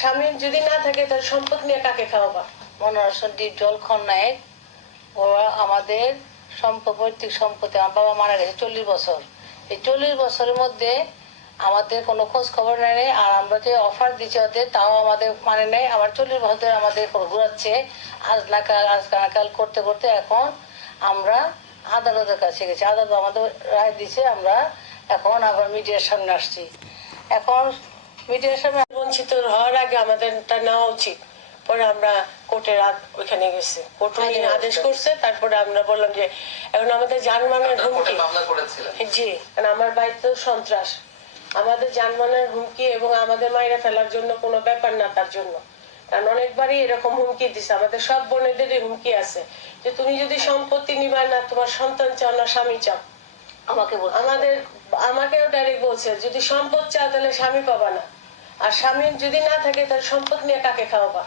স্বামীর যদি না থাকে তাহলে সম্পদ নিয়ে কাকে খাওয়াবা? মনোরসন্ডী জল খন্নায়ক ওরা আমাদের পৈতৃক সম্পত্তি। আমার বাবা মারা গেছে 40 বছর। এই 40 বছরের মধ্যে আমাদের কোনো খোঁজ খবর নেই। আর আমরা যে অফার দিচ্ছি ওদের তাও আমাদের মানে নেই। আবার 40 বছর আমাদের ঘুরাচ্ছে আজ নাকাল করতে করতে এখন আমরা আদালতের কাছে গেছি। আদালত আমাদের রায় দিছে। আমরা এখন আবার মিডিয়ার সামনে আসছি। এখন মিডিয়ার সামনে বঞ্চিত হওয়ার আগে আমাদেরটা নেওয়া উচিত। পরে আমরা কোর্টের ওইখানে গেছি, কোর্ট আদেশ করছে। তারপরে আমরা বললাম যে এখন আমাদের জানমালের হুমকি। জি, কারণ আমার বাড়িতে সন্ত্রাস, আমাদের জানমালের হুমকি এবং আমাদের মাইরা ফেলার জন্য কোনো ব্যাপার না তার জন্য। কারণ অনেকবারই এরকম হুমকি দিছে। আমাদের সব বোনেদেরই হুমকি আছে যে তুমি যদি সম্পত্তি নিবা না, তোমার সন্তান চাও না স্বামী চাও। আমাকেও ডাইরেক্ট বলছে যদি সম্পদ চাও তাহলে স্বামী পাবা না, আর স্বামী যদি না থাকে তাহলে সম্পদ নিয়ে কাকে খাওয়াবা?